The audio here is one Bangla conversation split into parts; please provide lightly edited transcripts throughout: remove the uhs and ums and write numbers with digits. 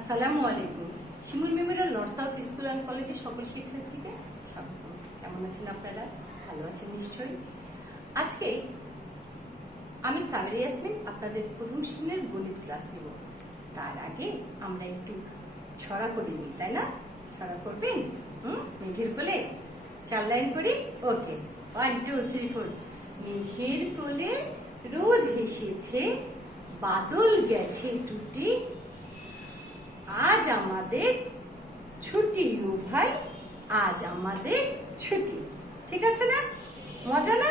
আসসালামু আলাইকুম। Shimul memorial north south school and কলেজের সকল শিক্ষার্থীকে স্বাগত। কেমন আছেন আপনারা? ভালো আছেন নিশ্চয়ই। আজকে আমি সামিরা ইয়াসমিন আপনাদের প্রথম শ্রেণীর গণিত ক্লাস নেব। তার আগে আমরা একটু ছড়া করে নিই, তাই না? ছড়া করবেন? মেঘের কোলে 4 লাইন করি। ওকে, 1 2 3 4। মেঘের কোলে রোদ হেসেছে, বাদল গেছে টুটি, আজ আমাদের ছুটি ও ভাই, আজ আমাদের ছুটি। ঠিক আছে না? মজা না?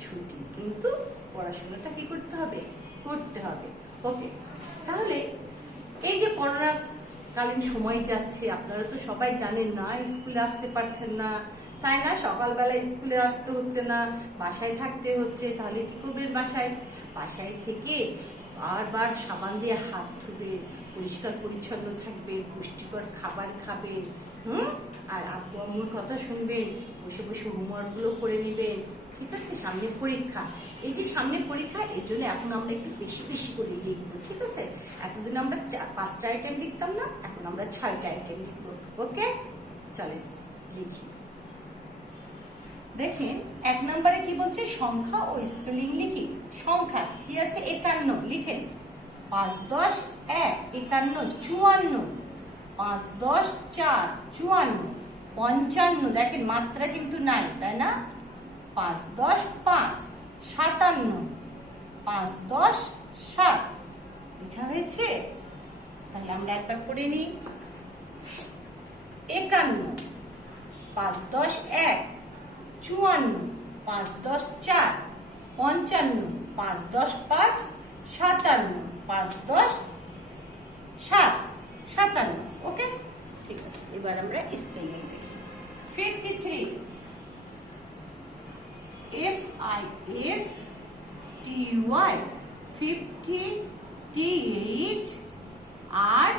ছুটি, কিন্তু পড়াশোনাটা কি করতে হবে? করতে হবে। ওকে, তাহলে এই যে করোনা কালীন সময় যাচ্ছে, আপনারা তো সবাই জানেন না, স্কুলে আসতে পারছেন না, তাই না? সকালবেলা স্কুলে আসতে হচ্ছে না, বাসায় থাকতে হচ্ছে। তাহলে কি করবেন? বাসায় থেকে বারবার সাবান দিয়ে হাত ধুবেন, পরিষ্কার পরিচ্ছন্ন থাকবেন, পুষ্টিকর খাবার খাবেন, আর আব্বু আম্মুর কথা শুনবেন, বসে বসে হোমওয়ার্ক গুলো করে নেবেন। ঠিক আছে? সামনের পরীক্ষা, এই যে সামনের পরীক্ষা, এর জন্য এখন আমরা একটু বেশি বেশি করে লিখবো। ঠিক আছে? এতদিন আমরা 5টা আইটেম লিখতাম না, এখন আমরা 6টা আইটেম লিখবো। ওকে, চলেন লিখি। দেখেন 1 নম্বরে কি বলছে? সংখ্যা ও স্পেলিং লিখি। সংখ্যা কি আছে? 51 লিখেন। 5 10 1 51 54, 5 10 4 54, 55। দেখেন মাত্রা কিন্তু নাই, তাই না? 5 10 5 57, 5 10 7 লেখা হয়েছে। তাহলে আমরা একবার পড়ে নিই। 51, 5 10 1 54, 5 10 4 55, 5 10 5 57, 5 10 7 57। ওকে, ঠিক আছে। এবার আমরা স্পেলিং দেখি। 53, FIF TY, 50 TH আর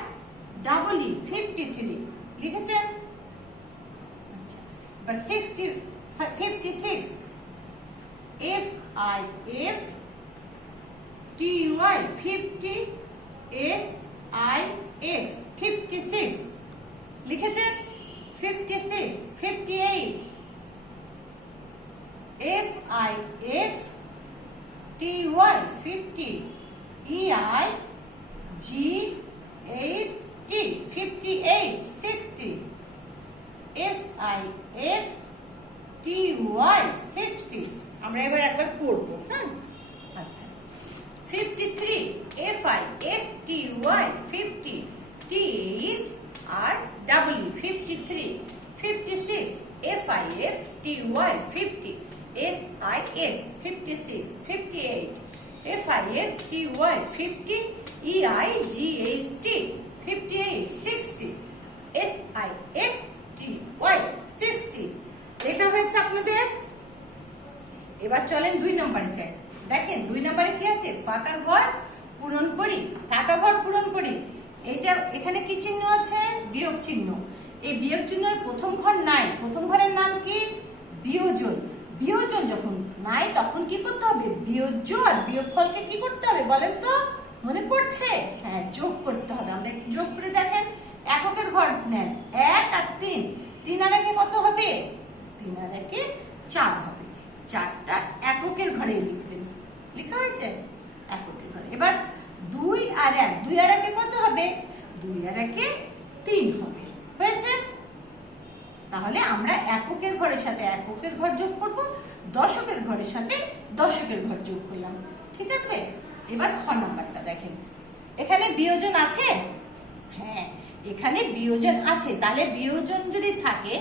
ডাবল 53 লিখেছেন। আচ্ছা, এবার 56, FIF TY 50 SIX 56 লিখেছেন। 56, 58, FIF TY 50 EIGHT 58 60 SIX TY 60। আমরা এবার একবার পড়ব। হ্যাঁ, আচ্ছা। 53, FIF TY 50 TH আর double 53। 56, FIF TY 50 SIX 56 58 FIF TY 50 EIGHT 58 60 SIX TY 60 লেখা হয়েছে আপনাদের। এবার চলেন 2 নম্বরে যাই। দেখেন 2 নম্বরে কি আছে? ফাঁকা ঘর পূরণ করি। ফাঁকা ঘর পূরণ করি, এইটা এখানে কি চিহ্ন আছে? বিয়োগ চিহ্ন। এই বিয়োগ চিহ্নের প্রথম ঘর নাই, প্রথম ঘরের নাম কি? বিয়োজন। বিয়োজন যখন নাই তখন কি করতে হবে? বিয়োজ্য আর বিয়োগফলকে কি করতে হবে বলেন তো? মনে পড়ছে? হ্যাঁ, যোগ করতে হবে। আমরা যোগ করে দেখেন। এককের ঘর নেন, 1 আর 3। 3 আর 1 কত হবে? 3 আর 1 4 হবে। 4টা এককের ঘরে লিখবেন। লেখা হয়েছে? এককের ঘরে। এবার 2 আর 1, 2 আর 1 কত হবে? 2 আর 1 3 হবে। হয়েছে? তাহলে আমরা এককের ঘরের সাথে এককের ঘর যোগ করব, দশকের ঘরের সাথে দশকের ঘর যোগ করলাম। ঠিক আছে? এবার খ নাম্বারটা দেখেন। এখানে বিয়োজন আছে? হ্যাঁ, এখানে বিয়োজন আছে। তাহলে বিয়োজন যদি থাকে,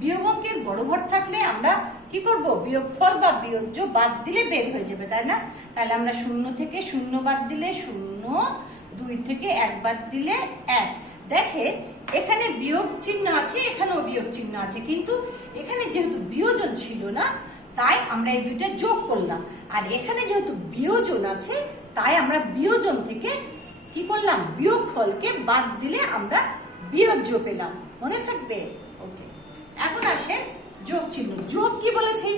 বিয়োগ অঙ্কের বড় ঘর থাকলে আমরা কি করব? বিয়োগফল বা বিয়োজ্য বাদ দিলে বের হয়ে যাবে, তাই না? তাহলে আমরা 0 থেকে 0 বাদ দিলে 0, 2 থেকে 1 বাদ দিলে 1। দেখে এখানে বিয়োগ চিহ্ন আছে, এখানেও বিয়োগ চিহ্ন আছে, কিন্তু এখানে যেহেতু বিয়োজন ছিল না তাই আমরা এই দুইটা যোগ করলাম। আর এখানে যেহেতু বিয়োজন আছে তাই আমরা বিয়োজন থেকে কি করলাম? বিয়োগফলকে বাদ দিলে আমরা বিয়োজ্য পেলাম। মনে থাকবে? ওকে, এখন আসেন যোগ চিহ্ন। যোগ কি বলেছি?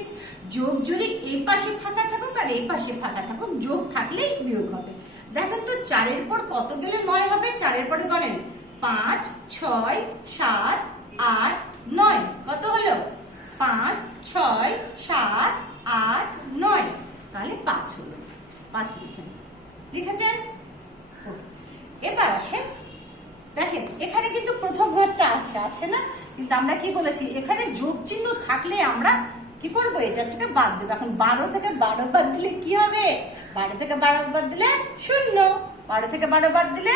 যোগ যদি এই পাশে ফাঁকা থাকুক আর এই পাশে ফাঁকা থাকুক, যোগ থাকলেই বিয়োগ হবে। দেখেন তো 4 এর পর কত গেলে 9 হবে? 4 এর পরে গণেন 5 6 7 8 9 কত হলো 5 6 7 8 9 তাহলে 5 হলো 5 লিখেন লিখেছেন এবার আসেন দেখেন এখানে কিন্তু প্রথম ঘরটা আছে না কিন্তু আমরা কি বলেছি এখানে যোগ চিহ্ন থাকলে আমরা কি করব এটা থেকে বাদ দেব এখন 12 থেকে 12 বাদ দিলে কি হবে 12 থেকে 12 বাদ দিলে 0 12 থেকে 12 বাদ দিলে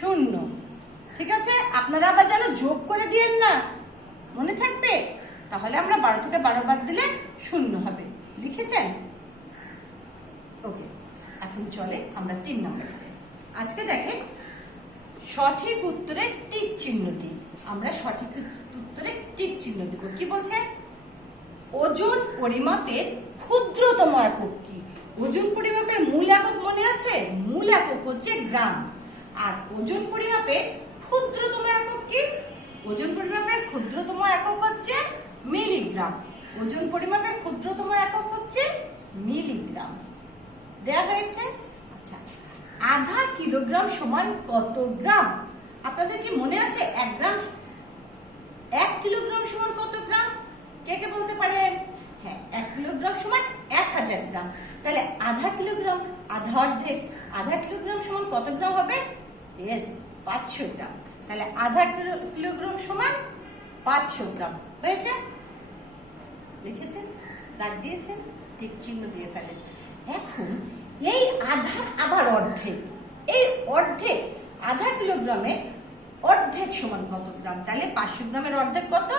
0 ঠিক আছে আপনারা আবার যেন যোগ করে দিয়েন না মনে থাকবে তাহলে আমরা 12 থেকে 12 বাদ দিলে 0 হবে লিখেছেন ওকে এখন চলে আমরা 3 নম্বরে যাই আজকে দেখেন সঠিক উত্তরে টিক চিহ্ন দিই আমরা সঠিক উত্তরে টিক চিহ্ন দেব কি বলছে ওজন পরিমাপের ক্ষুদ্রতম একক কি ওজন পরিমাপের মূল একক মনে আছে মূল একক হচ্ছে গ্রাম আর ওজন পরিমাপের ক্ষুদ্রতম একক কি ওজন পরিমাপের ক্ষুদ্রতম একক হচ্ছে মিলিগ্রাম ওজন পরিমাপের ক্ষুদ্রতম একক হচ্ছে মিলিগ্রাম দেয়া হয়েছে আচ্ছা আধা কিলোগ্রাম সমান কত গ্রাম আপনাদের কি মনে আছে 1 গ্রাম 1 কিলোগ্রাম সমান কত গ্রাম কে কে বলতে পারেন হ্যাঁ 1 কিলোগ্রাম সমান 1000 গ্রাম তাহলে আধা কিলোগ্রাম আধা কিলোগ্রাম সমান কত গ্রাম হবে यस 500 গ্রাম তাহলে আধা কিলোগ্রাম সমান 500 গ্রাম হয়েছে লিখেছেন দাগ দিয়েছেন ঠিক চিহ্ন দিয়ে ফেলেন এখন এই আধার আবার অর্ধেক এই অর্ধেক আধা কিলোগ্রামে অর্ধেক সমান কত গ্রাম তাহলে 500 গ্রামের অর্ধেক কত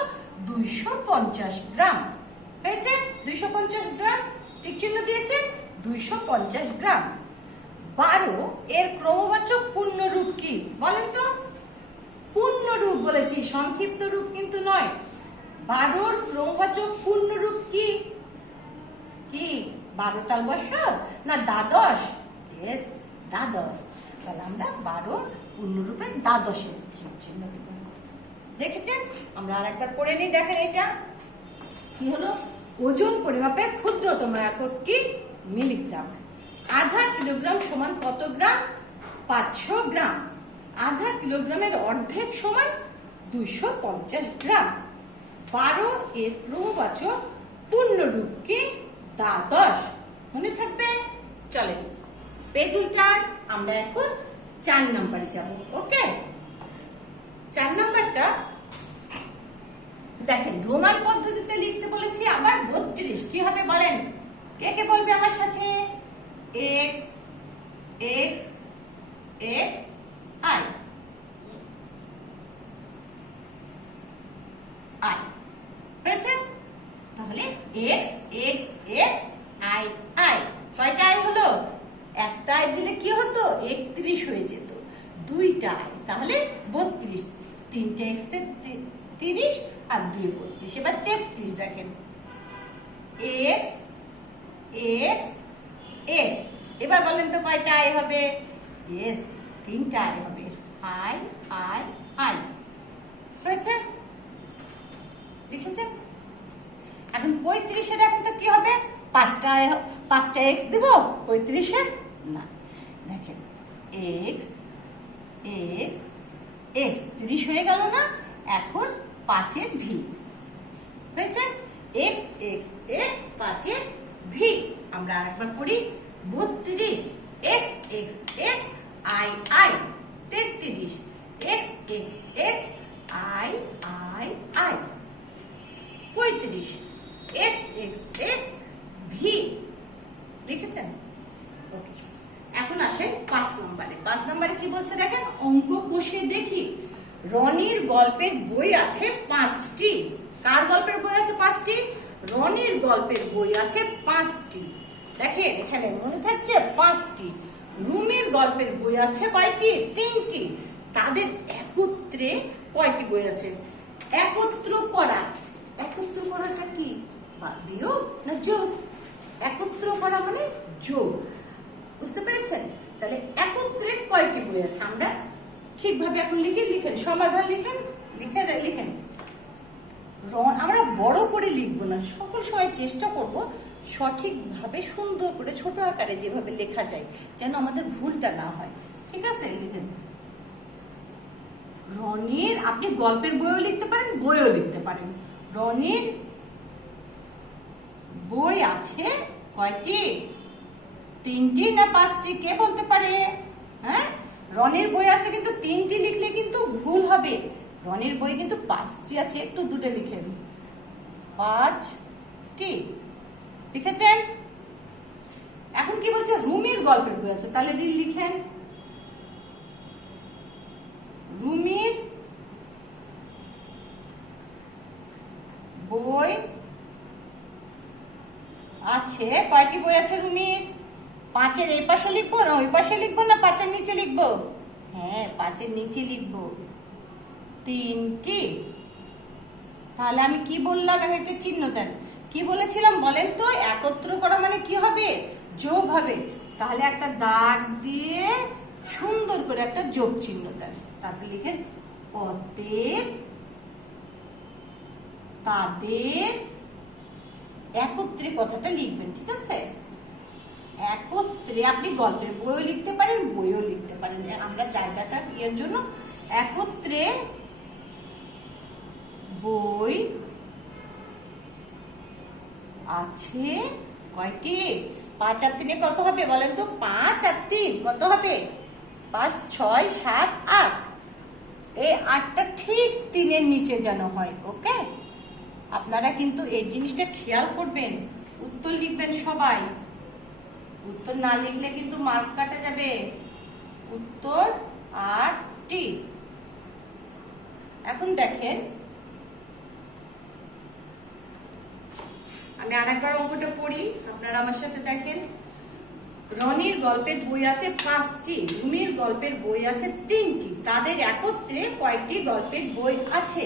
250 গ্রাম হয়েছে 250 গ্রাম ঠিক চিহ্ন দিয়েছেন 250 গ্রাম 12 এর ক্রমবাচক পূর্ণ রূপ কি বলেন তো পূর্ণ রূপ বলেছি সংক্ষিপ্ত রূপ কিন্তু নয় 12 এর ক্রমবাচক পূর্ণ রূপ কি কি 12 তালবর্ষ না দ্বাদশ यस দ্বাদশ তাহলে আমরা 12 পূর্ণরূপে দ্বাদশের চিহ্ন দেব দেখেছেন আমরা আরেকবার পড়ে নিই দেখেন এটা কি হলো ওজন পরিমাপের ক্ষুদ্রতম একক কি মিলিগ্রাম আধা কিলোগ্রাম সমান কত গ্রাম 500 গ্রাম আধা কিলোগ্রামের অর্ধেক সমান 250 গ্রাম 12 এর ক্রমবাচক পূর্ণরূপ কি দ্বাদশ মনে থাকবে চলেন পেজ উল্টান আমরা এখন 4 নম্বরে যাব ওকে 4 নম্বরটা দেখেন রোমান পদ্ধতিতে লিখতে বলেছি আবার 32 কি হবে বলেন কে কে বলবে আমার সাথে x x x i i হয়েছে তাহলে x x x i i কয়টা i হলো একটা i দিলে কি হতো 31 হয়ে যেত দুইটা i তাহলে 32 তিনটে x তে 30 আর 2 32 এবার 33 দেখেন x x x এবার বলেন তো কয়টা i হবে यस তিনটা i হবে i i i হয়েছে লিখেছেন এখন 35 এ দেখেন তো কি হবে পাঁচটা x দেব 35 এ না দেখেন x x x 30 হয়ে গেল না এখন 5 এর v হয়েছে x x x 5 এর v আমরা আরেকবার পড়ি 32 x x x i i 33 x x x i i i 35 x x x v লিখেছেন ওকে এখন আসেন 5 নম্বরে কি বলছে দেখেন অঙ্ক কষে দেখি রনির গল্পের বই আছে 5টি কার গল্পের বই আছে 5টি রনির গল্পের বই আছে 5টি দেখেন এখানে মনে থাকছে 5টি রুমির গল্পের বই আছে কয়টি 3টি তাদের একত্রে কয়টি বই আছে একত্র করাটা কি বিয়োগ না যোগ একত্র করা মানে যোগ বুঝতে পেরেছেন তাহলে একত্রে কয়টি বই আছে আমরা ঠিকভাবে এখন লিখেন সমাধান লিখেন আমরা বড় করে লিখবো না সকল সময় চেষ্টা করব সঠিকভাবে সুন্দর করে ছোট আকারে যেভাবে লেখা যায় যেন আমাদের ভুলটা না হয় ঠিক আছে লিখেন রনির, আপনি গল্পের বইও লিখতে পারেন, বইও লিখতে পারেন। রনির বই আছে কয়টি? 3টি না 5টি? কে বলতে পারে? হ্যাঁ, রনির বই আছে, কিন্তু 3টি লিখলে কিন্তু ভুল হবে। রনির বই কিন্তু 5টি আছে, একটু দুটো লিখেন। 5টি লিখেছেন। এখন কি বলছে? রুমির গল্পের বই আছে, তাহলে লিখেন রুমির বই আছে। কয়টি বই আছে রুমির? 5-এর এই পাশে লিখবো না ওই পাশে লিখবো না 5-এর নিচে লিখবো? হ্যাঁ, 5-এর নিচে লিখবো। 3টি। তাহলে আমি কি বললাম? একটা চিহ্ন দেন। কি বলেছিলাম বলেন তো? একত্র করা মানে কি হবে? যোগ হবে। তাহলে একটা দাগ দিয়ে সুন্দর করে একটা যোগ চিহ্ন দেন। তারপর লিখেন অতএব তাদের একত্রে কথাটা লিখবেন, ঠিক আছে? একত্রে আপনি গল্পের বইও লিখতে পারেন, বইও লিখতে পারেন। আমরা জায়গাটা এর জন্য একত্রে বই আছে কয়টি? 5 আর 3 কত হবে বলেন তো? 5 আর 3 কত হবে? 5, 6, 7, 8। এই 8টা ঠিক 3-এর নিচে যেন হয়। ওকে, আপনারা কিন্তু এই জিনিসটা খেয়াল করবেন। উত্তর লিখবেন সবাই। উত্তর না লিখলে কিন্তু মার্ক কাটা যাবে। উত্তর 8টি। এখন দেখেন, আমি আরেকবার অঙ্কটা পড়ি, আপনারা আমার সাথে দেখেন। রনির গল্পের বই আছে 5টি, রুমির গল্পের বই আছে 3টি, তাদের একত্রে কয়টি গল্পের বই আছে?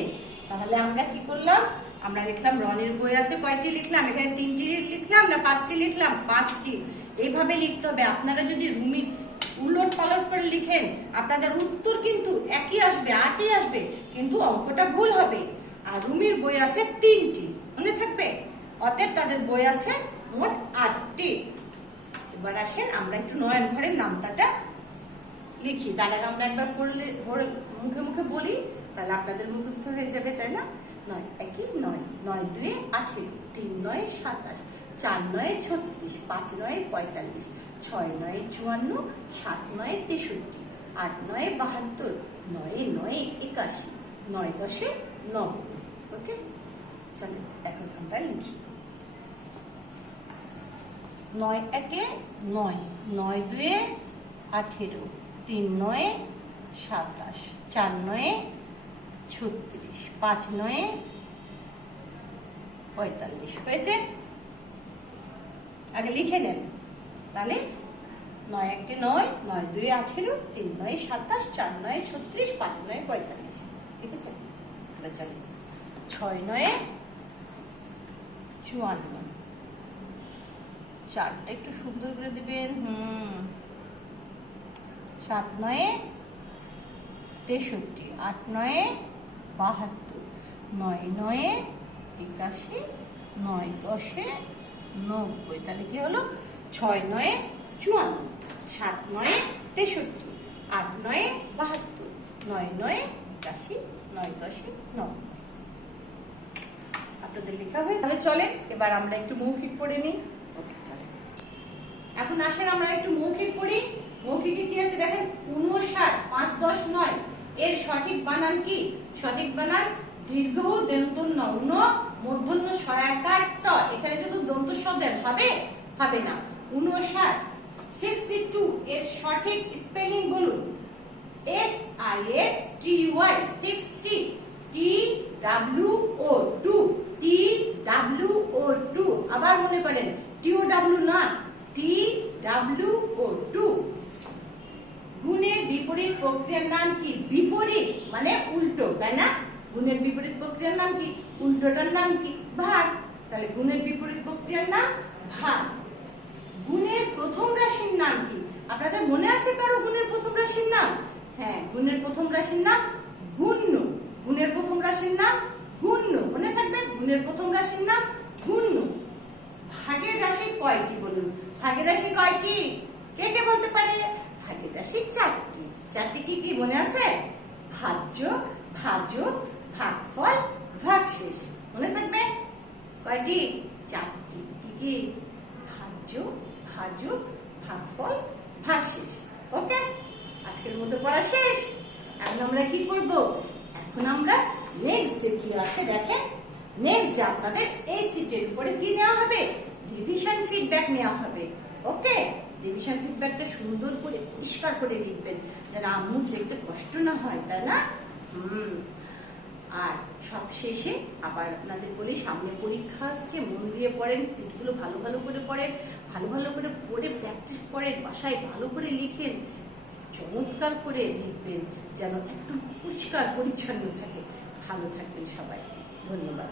তাহলে আমরা কি করলাম? আমরা লিখলাম রনির বই আছে কয়টি লিখলাম, এখানে 3টি লিখলাম না 5টি লিখলাম? 5টি। এইভাবে লিখতে হবে। আপনারা যদি রুমির উলট পালট করে লিখেন, আপনাদের উত্তর কিন্তু একই আসবে, 8ই আসবে, কিন্তু অঙ্কটা ভুল হবে। আর রুমির বই আছে 3টি, মনে থাকবে? অতএব তাদের বই আছে মোট 8টি। এবার আসেন আমরা একটু নয়ন ঘরের নামতাটা লিখি। তার আগে আমরা একবার পড়লে মুখে মুখে বলি, তাহলে আপনাদের মুখস্থ হয়ে যাবে, তাই না? 9 একই 9, 9 2 18, 3 9 27, 4 9 36, 5 9 45, 6 9 54, 7 9 63, 8 9 72, 9 9 81, 9 10 90। ওকে, চলো এখন আমরা লিখি। 9 একে 9, 9 2 18, 3 9 27, 4 9 36, 5 9 45। হয়েছে? আগে লিখে নেন। তাহলে 9 একে 9, 9 2 18, 3 9 27, 4 9 36, 5 9 45। ঠিক আছে? এবার চলো 6 9 54, 4টা একটু সুন্দর করে দিবেন। 7 9 63, 8 9 72, 9 9 81, 9 10 90। তাহলে কি হলো? 6 9 54, 7 9 63, 8 9 72, 9 9 81, 9 10 90। আপনাদের লেখা হয়ে তাহলে চলে। এবার আমরা একটু মৌখিক পড়ে নিই। ওকে, চলে। এখন আসেন আমরা একটু মৌখিক পড়ি। মৌখিকে কি আছে দেখেন? 59 5 10 9 এর সঠিক বানান কি? সঠিক বানান দীর্ঘ দন্ত ন, মূর্ধন্য সহায়কার ট। এখানে যদি দন্ত স দেন হবে? হবে না। 59 62 এর সঠিক স্পেলিং বলুন। SIXTY 60, TWO2, TWO2। আবার মনে করেন TOW না, TWO2। গুণের বিপরীত প্রক্রিয়ার নাম কি? বিপরীত মানে উল্টো, তাই না? গুণের বিপরীত প্রক্রিয়ার নাম কি? উল্টোটার নাম কি? ভাগ। তাহলে গুণের বিপরীত প্রক্রিয়ার নাম ভাগ। গুণের প্রথম রাশির নাম কি? আপনাদের মনে আছে কারো গুণের প্রথম রাশির নাম? হ্যাঁ, গুণের প্রথম রাশির নাম গুণ্য। গুণের প্রথম রাশির নাম গুণ্য, মনে থাকবে? গুণের প্রথম রাশির নাম গুণ্য। ভাগের রাশি কয়টি বলুন? ভাগের রাশি কয়টি? কে কে বলতে পারে? ভাগের রাশি 4টি। 4টি কি কি মনে আছে? ভাজ্য ভাজ্য, ভাগফল, ভাগশেষ। মনে থাকবে? কয়টি? 4টি। কি কি? ভাজ্য, ভাজক, ভাগফল, ভাগশেষ। ওকে, আজকের মতো পড়া শেষ। এখন আমরা কি করব? এখন আমরা নেক্সট যে কি আছে দেখেন, নেক্সট যে আপনাদের এই সিটের উপরে কি নেওয়া হবে? রিভিশন ফিডব্যাক নেওয়া হবে। ওকে, রিভিশন ফিডব্যাকটা সুন্দর করে পরিষ্কার করে লিখবেন, যেন আম্মুর দেখতে কষ্ট না হয়, তাই না? আর সব শেষে আবার আপনাদের বলি, সামনে পরীক্ষা আসছে, মন দিয়ে পড়েন, সিটগুলো ভালো ভালো করে পড়েন, ভালো ভালো করে পড়ে প্র্যাকটিস করেন, বাসায় ভালো করে লিখেন, চমৎকার করে লিখবেন, যেন একদম পরিষ্কার পরিচ্ছন্ন থাকে। ভালো থাকেন সবাই, ধন্যবাদ।